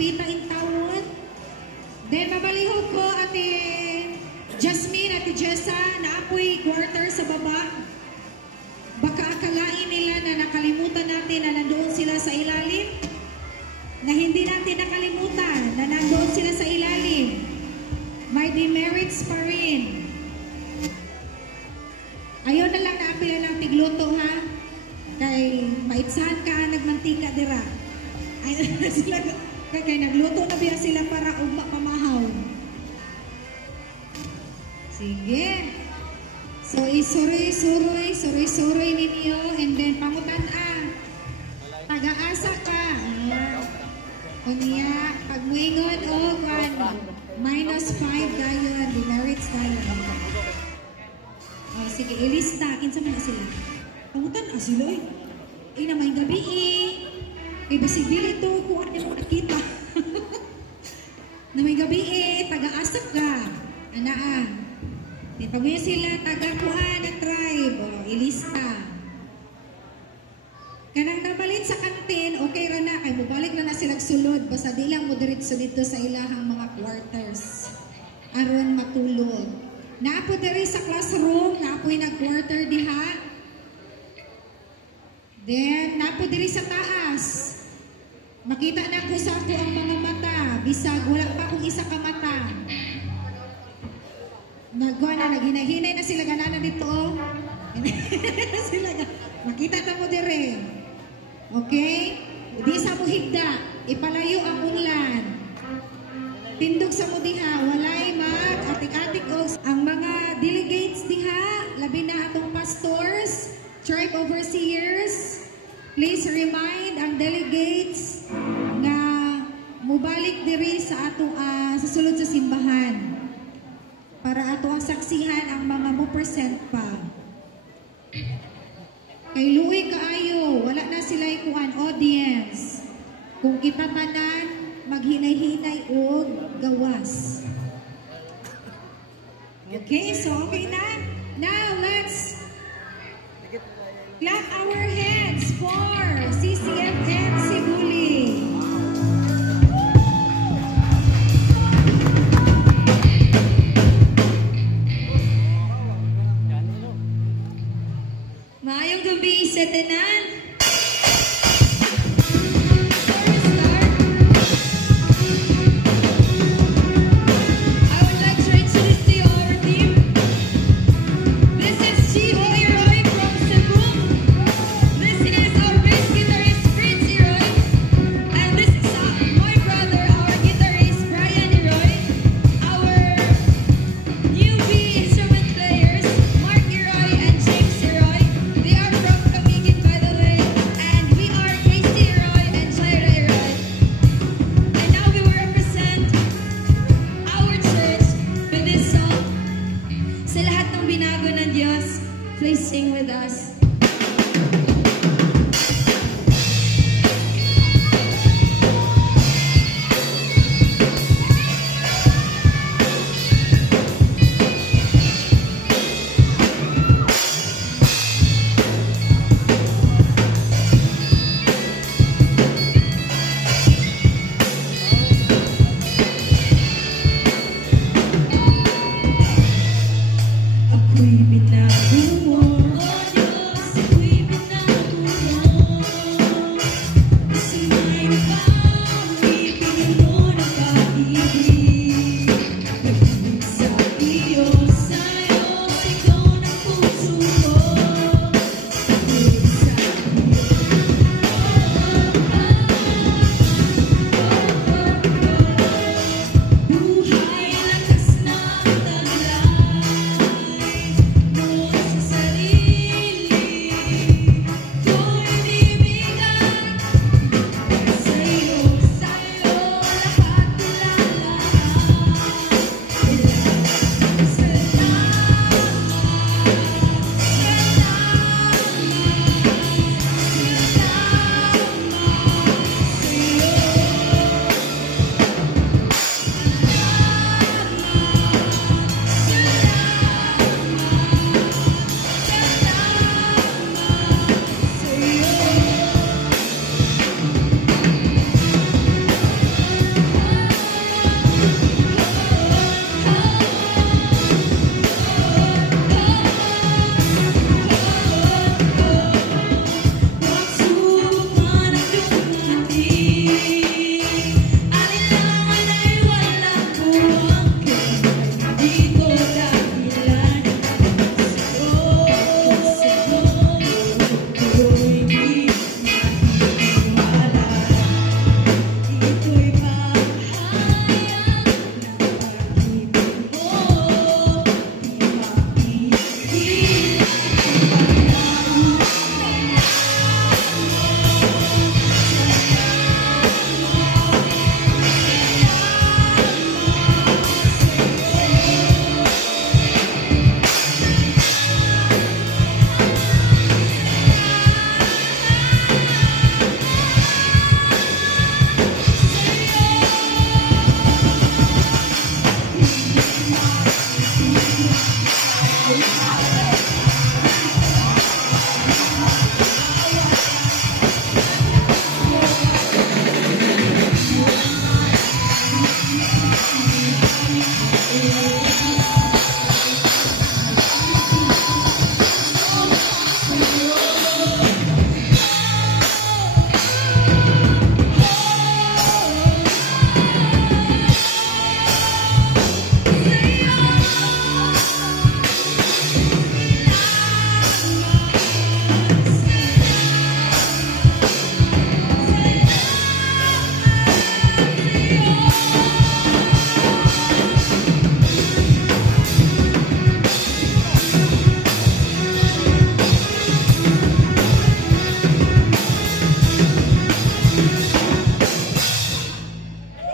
pita in tawon. Then mabalihog ko ate Jasmine, ate Jessa, na apoy quarter sa baba. Baka akalain nila na nakalimutan natin na nandoon sila sa ilalim. Na hindi natin nakalimutan na nandoon sila sa ilalim. May demerits pa rin. Ayaw na lang na apila ng tigluto ha. Kay maitsahan ka nagmantika dira. Ayaw na sila. Kaya nagluto na biya sila para ugma pamahaw. Sige. So, isuroy ninyo, and then pangutan-a. Taga-asa ka. Kunya, pag muingon, -5 dayon, demerits dayon. Sige, ilista. Kinsa man na sila. Pangutan-a sila eh. Na may gabi eh. Ibasibil ito kung ano mo nakita. Na may gabi eh, taga-asa ka. Anaan. Pag ngayon sila taga-kuhan na tribe, ilista. Kanang nabalit sa kantin, okay ra na, kay mubalik na sila sulod, basta di lang mo diretso dito sa ilahang mga quarters. Aron matulog. Naapo diri sa classroom, naapo'y nag-quarter diha. Then, naapo diri sa taas. Makita na ko sa ako ang mga mata, bisag wala pa akong isa ka mata. Naghinahinay na sila ganana dito. Sila, makita na mo dire. Okay? Di sa mo higda, ipalayo ang ulan. Tindog sa mo diha, walay mag atik-atik og ang mga delegates diha, labi na atong pastors, tribe overseers. Please remind ang delegates na mubalik diri sa atong sa sulod sa simbahan. Para ato ang saksihan ang mga mo present pa. Kay luwi kaayo, wala na sila ikuan audience. Kung kita tanan, maghinay-hinay o gawas. Okay, so okay na? Now, let's clap our hands for CCFM Sibuli. Maayong gabi sa tanan. I would like to introduce to you our team. This is Chivo Iroy from Cebu.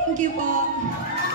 Thank you po.